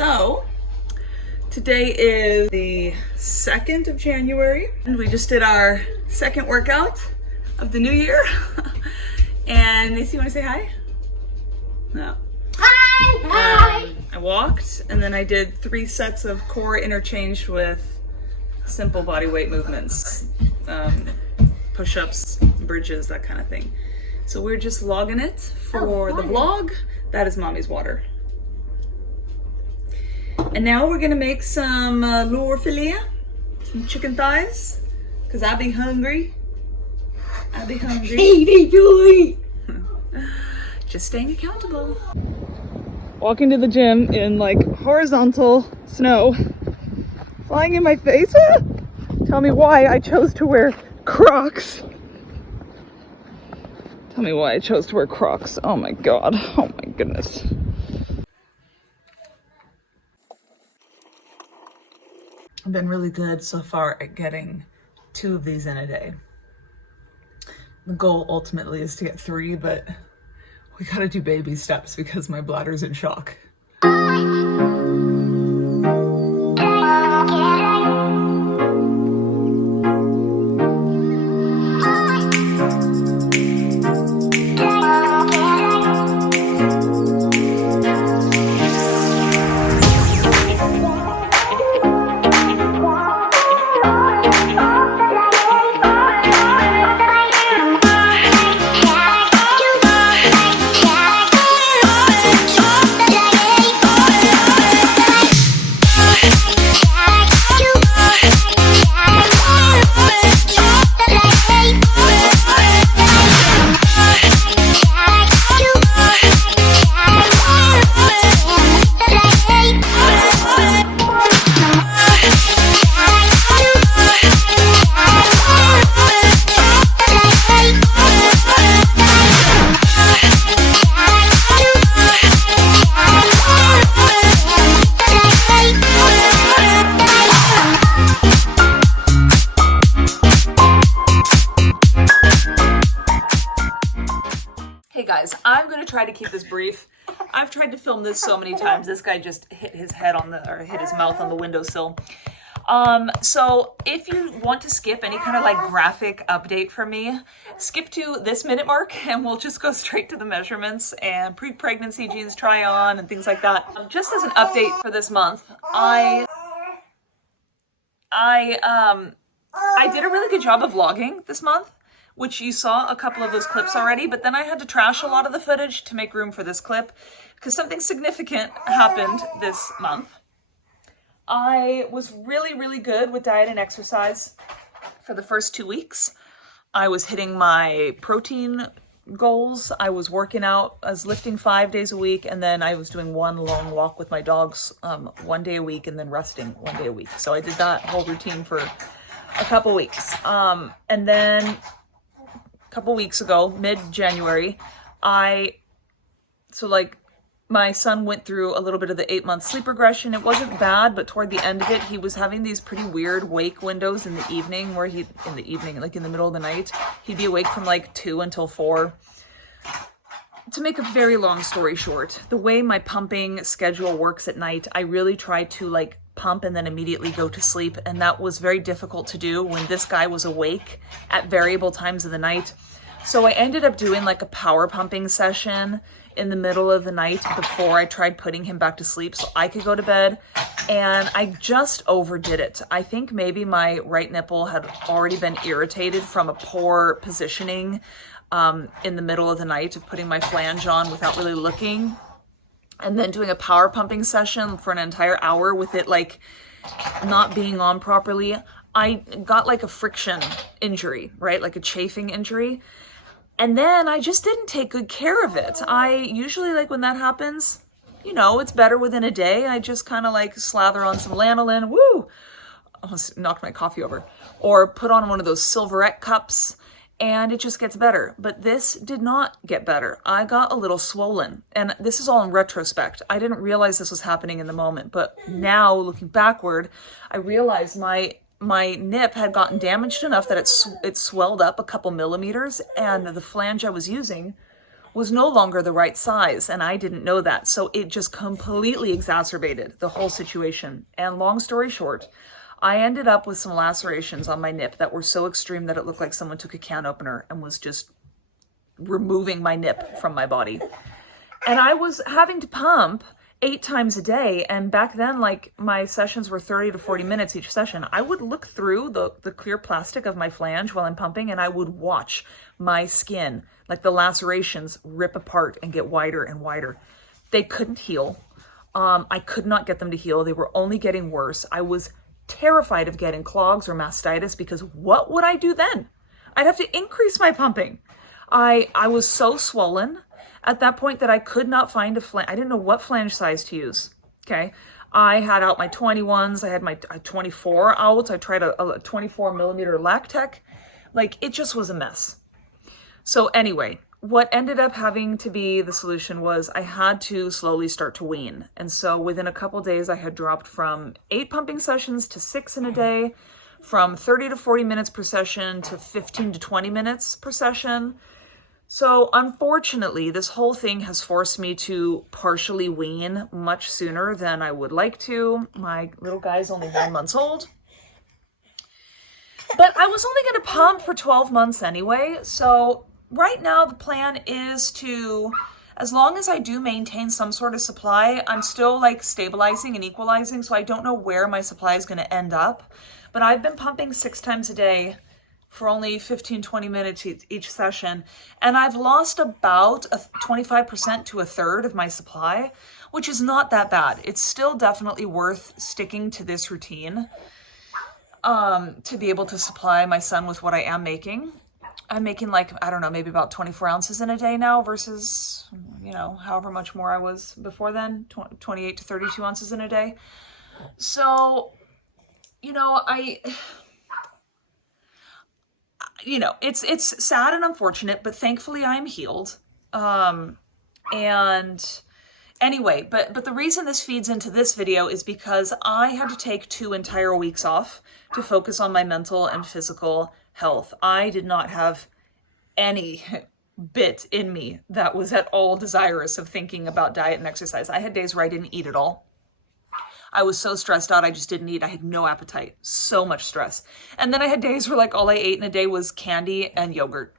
So today is the 2nd of January and we just did our second workout of the new year. And Macy, you want to say hi? No. Hi! I walked and then I did 3 sets of core interchanged with simple body weight movements, push-ups, bridges, that kind of thing. So we're just logging it for the vlog. That is mommy's water. And now we're gonna make some lure filet, some chicken thighs, because I be hungry. Just staying accountable. Walking to the gym in like horizontal snow, flying in my face. Tell me why I chose to wear Crocs. Tell me why I chose to wear Crocs. Oh my god. Oh my goodness. I've been really good so far at getting 2 of these in a day. The goal ultimately is to get 3, but we gotta do baby steps because my bladder's in shock. Guys, I'm gonna try to keep this brief. I've tried to film this so many times. This guy just hit his head on the, or hit his mouth on the windowsill. So if you want to skip any kind of like graphic update from me, skip to this minute mark and we'll just go straight to the measurements and pre-pregnancy jeans try on and things like that. Just as an update for this month, I did a really good job of vlogging this month, which you saw a couple of those clips already, but then I had to trash a lot of the footage to make room for this clip because something significant happened this month. I was really good with diet and exercise for the first 2 weeks. I was hitting my protein goals. I was working out. I was lifting 5 days a week, and then I was doing 1 long walk with my dogs 1 day a week, and then resting 1 day a week. So I did that whole routine for a couple weeks. And then a couple weeks ago, mid-January, my son went through a little bit of the 8-month sleep regression. It wasn't bad, but toward the end of it, he was having these pretty weird wake windows in the evening where like in the middle of the night, he'd be awake from like 2 until 4. To make a very long story short, the way my pumping schedule works at night, I really try to like pump and then immediately go to sleep, and that was very difficult to do when this guy was awake at variable times of the night. So I ended up doing like a power pumping session in the middle of the night before I tried putting him back to sleep so I could go to bed, and I just overdid it. I think maybe my right nipple had already been irritated from a poor positioning in the middle of the night of putting my flange on without really looking, and then doing a power pumping session for an entire hour with it like not being on properly. I got like a friction injury, right? Like a chafing injury. And then I just didn't take good care of it. I usually, like when that happens, you know, it's better within a day. I just kind of like slather on some lanolin, woo! Almost knocked my coffee over. Or put on one of those Silverette cups and it just gets better. But this did not get better. I got a little swollen, and this is all in retrospect. I didn't realize this was happening in the moment, but now looking backward, I realized my nip had gotten damaged enough that it swelled up a couple millimeters, and the flange I was using was no longer the right size, and I didn't know that. So it just completely exacerbated the whole situation. And long story short, I ended up with some lacerations on my nip that were so extreme that it looked like someone took a can opener and was just removing my nip from my body. And I was having to pump 8 times a day. And back then, like, my sessions were 30 to 40 minutes each session. I would look through the clear plastic of my flange while I'm pumping, and I would watch my skin, like the lacerations, rip apart and get wider and wider. They couldn't heal. I could not get them to heal. They were only getting worse. I was terrified of getting clogs or mastitis, because what would I do then? I'd have to increase my pumping. I was so swollen at that point that I could not find a flange. I didn't know what flange size to use. Okay. I had out my 21s. I had my 24 out. I tried a 24 millimeter Lactec. Like, it just was a mess. So anyway, what ended up having to be the solution was I had to slowly start to wean. And so within a couple days, I had dropped from 8 pumping sessions to 6 in a day, from 30 to 40 minutes per session to 15 to 20 minutes per session. So unfortunately, this whole thing has forced me to partially wean much sooner than I would like to. My little guy's only 9 months old. But I was only going to pump for 12 months anyway. So right now the plan is to, as long as I do maintain some sort of supply, I'm still like stabilizing and equalizing. So I don't know where my supply is going to end up. But I've been pumping 6 times a day for only 15, 20 minutes each session. And I've lost about 25% to a third of my supply, which is not that bad. It's still definitely worth sticking to this routine to be able to supply my son with what I am making. I'm making, like, I don't know, maybe about 24 ounces in a day now versus, you know, however much more I was before then, 28 to 32 ounces in a day. So, you know, it's sad and unfortunate, but thankfully I'm healed. And anyway, but the reason this feeds into this video is because I had to take 2 entire weeks off to focus on my mental and physical health. I did not have any bit in me that was at all desirous of thinking about diet and exercise. I had days where I didn't eat at all. I was so stressed out, I just didn't eat. I had no appetite, so much stress. And then I had days where, like, all I ate in a day was candy and yogurt.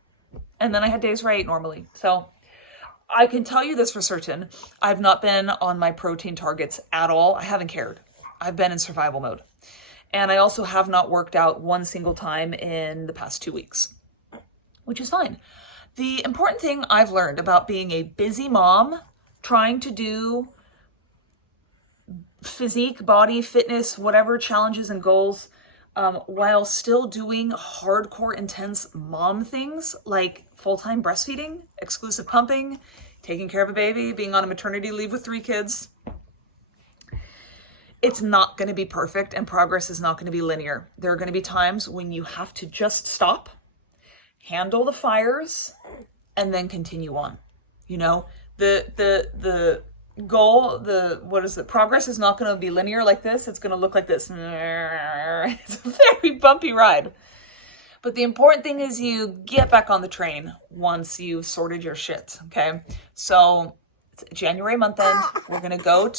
And then I had days where I ate normally. So I can tell you this for certain. I've not been on my protein targets at all. I haven't cared. I've been in survival mode. And I also have not worked out one single time in the past 2 weeks, which is fine. The important thing I've learned about being a busy mom, trying to do physique, body, fitness, whatever challenges and goals, while still doing hardcore, intense mom things like full-time breastfeeding, exclusive pumping, taking care of a baby, being on a maternity leave with 3 kids. It's not going to be perfect, and progress is not going to be linear. There are going to be times when you have to just stop, handle the fires, and then continue on. You know, the goal, progress is not going to be linear like this. It's going to look like this. It's a very bumpy ride. But the important thing is you get back on the train once you've sorted your shit, okay? So it's January month end. We're going to go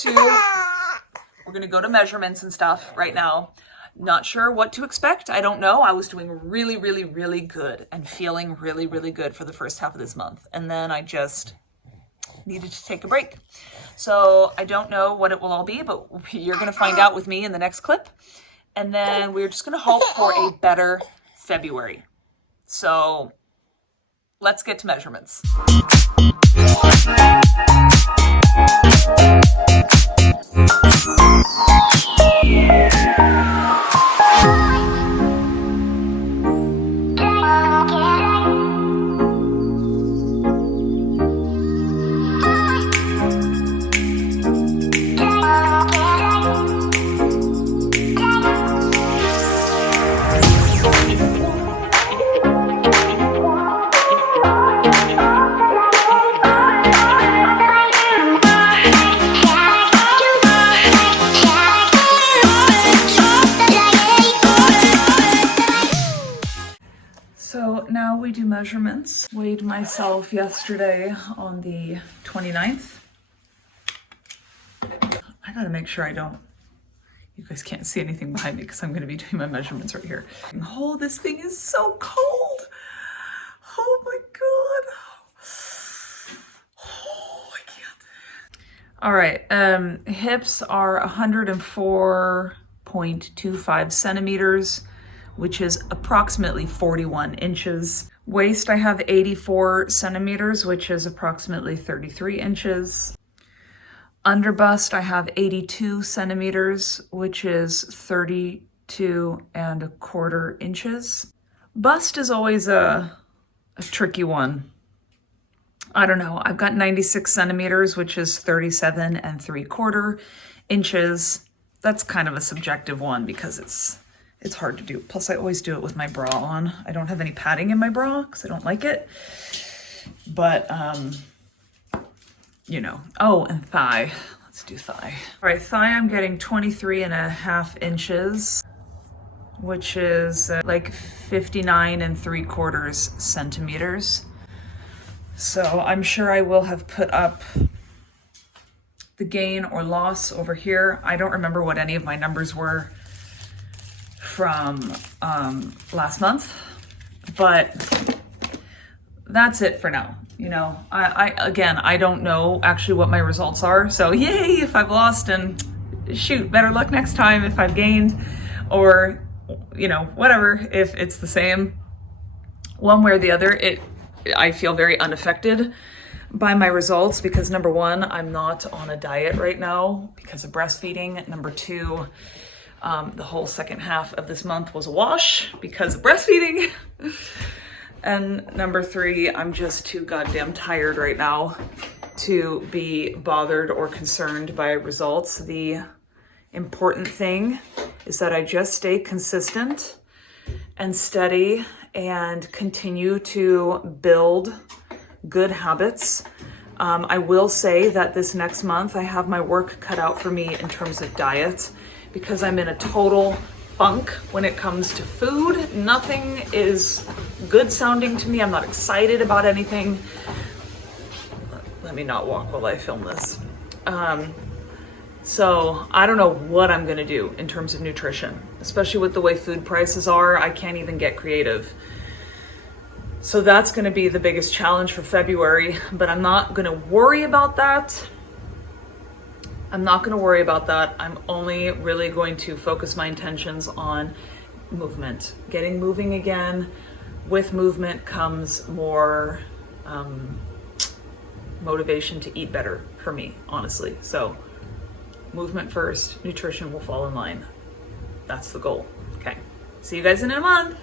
to measurements and stuff right now. Not sure what to expect. I don't know. I was doing really, really, really good and feeling really, really good for the first half of this month. And then I just needed to take a break. So I don't know what it will all be, but you're going to find out with me in the next clip. And then we're just going to hope for a better February. So let's get to measurements. we do measurements. Weighed myself yesterday on the 29th. I gotta make sure you guys can't see anything behind me because I'm gonna be doing my measurements right here. Oh, this thing is so cold. Oh my God. Oh, I can't. All right, hips are 104.25 centimeters, which is approximately 41 inches. Waist, I have 84 centimeters, which is approximately 33 inches. Under bust, I have 82 centimeters, which is 32.25 inches. Bust is always a tricky one. I don't know. I've got 96 centimeters, which is 37.75 inches. That's kind of a subjective one because it's hard to do. Plus, I always do it with my bra on. I don't have any padding in my bra because I don't like it. But, you know. Oh, and thigh. Let's do thigh. All right, thigh, I'm getting 23.5 inches, which is like 59.75 centimeters. So I'm sure I will have put up the gain or loss over here. I don't remember what any of my numbers were from last month, but that's it for now. You know, I don't know actually what my results are. So yay if I've lost, and shoot, better luck next time if I've gained, or, you know, whatever, if it's the same. One way or the other, I feel very unaffected by my results because number one, I'm not on a diet right now because of breastfeeding. Number two, the whole second half of this month was a wash because of breastfeeding. And number three, I'm just too goddamn tired right now to be bothered or concerned by results. The important thing is that I just stay consistent and steady and continue to build good habits. I will say that this next month I have my work cut out for me in terms of diet because I'm in a total funk when it comes to food. Nothing is good sounding to me. I'm not excited about anything. Let me not walk while I film this. So I don't know what I'm gonna do in terms of nutrition, especially with the way food prices are. I can't even get creative. So that's gonna be the biggest challenge for February, but I'm not gonna worry about that. I'm only really going to focus my intentions on movement, getting moving again. With movement comes more motivation to eat better for me, honestly. So movement first, nutrition will fall in line. That's the goal. Okay, see you guys in a month.